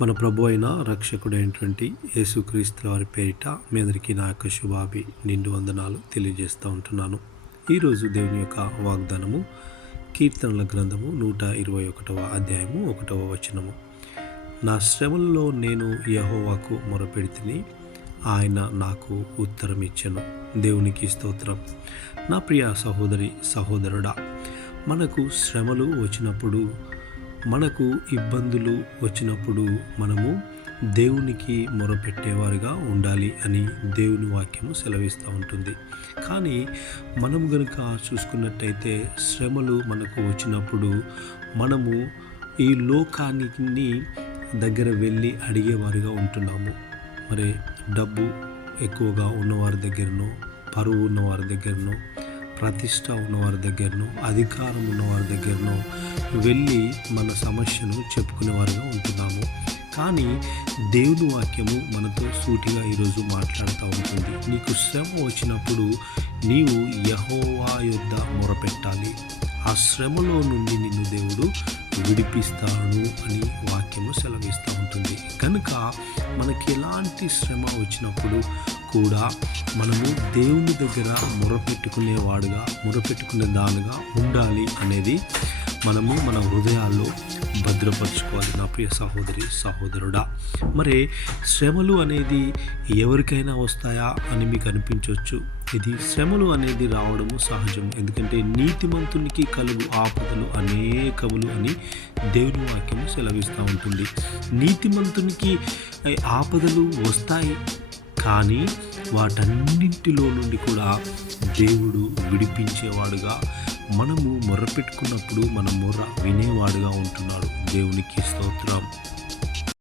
మన ప్రభు అయిన రక్షకుడైనటువంటి యేసుక్రీస్తు వారి పేరిట మీ అందరికీ నా యొక్క శుభాభి నిండు వందనాలు తెలియజేస్తూ ఉంటున్నాను. ఈరోజు దేవుని యొక్క వాగ్దానము కీర్తనల గ్రంథము 121వ అధ్యాయము 1వ వచనము. నా శ్రమలలో నేను యెహోవాకు మొరపెడితిని, ఆయన నాకు ఉత్తరం ఇచ్చెను. దేవునికి స్తోత్రం. నా ప్రియ సహోదరి సహోదరుడా, మనకు శ్రమలు వచ్చినప్పుడు, మనకు ఇబ్బందులు వచ్చినప్పుడు మనము దేవునికి మొరపెట్టేవారుగా ఉండాలి అని దేవుని వాక్యము సెలవిస్తూ ఉంటుంది. కానీ మనం గనుక చూసుకున్నట్టయితే శ్రమలు మనకు వచ్చినప్పుడు మనము ఈ లోకానికి దగ్గర వెళ్ళి అడిగేవారుగా ఉంటున్నాము. మరి డబ్బు ఎక్కువగా ఉన్నవారి దగ్గరనో, పరువు ఉన్నవారి దగ్గరనో, ప్రతిష్ట ఉన్నవారి దగ్గరనో, అధికారం ఉన్నవారి దగ్గరనో వెళ్ళి మన సమస్యను చెప్పుకునేవారుగా ఉంటున్నాము. కానీ దేవుని వాక్యము మనతో సూటిగా ఈరోజు మాట్లాడుతూ ఉంటుంది. నీకు శ్రమ వచ్చినప్పుడు నీవు యెహోవా యొద్ద మొరపెట్టాలి, ఆ శ్రమలో నుండి నిన్ను దేవుడు విడిపిస్తాడు అని వాక్యము సెలవిస్తూ ఉంటుంది. కనుక మనకి ఎలాంటి శ్రమ వచ్చినప్పుడు కూడా మనము దేవుని దగ్గర మొరపెట్టుకునే దానిగా ఉండాలి అనేది మనము మన హృదయాల్లో భద్రపరచుకోవాలి. నా ప్రియ సహోదరి సహోదరుడా, మరి శ్రమలు అనేది ఎవరికైనా వస్తాయా అని మీకు అనిపించవచ్చు. ఇది శ్రమలు అనేది రావడము సహజం. ఎందుకంటే నీతిమంతునికి కలుగు ఆపదలు అనేకములు అని దేవుని వాక్యము సెలవిస్తూ ఉంటుంది. నీతిమంతునికి ఆపదలు వస్తాయి, కానీ వాటన్నింటిలో నుండి కూడా దేవుడు విడిపించేవాడుగా, మనము మొర్రపెట్టుకున్నప్పుడు మన మొర్ర వినేవాడుగా ఉంటున్నాడు. దేవునికి స్తోత్రం.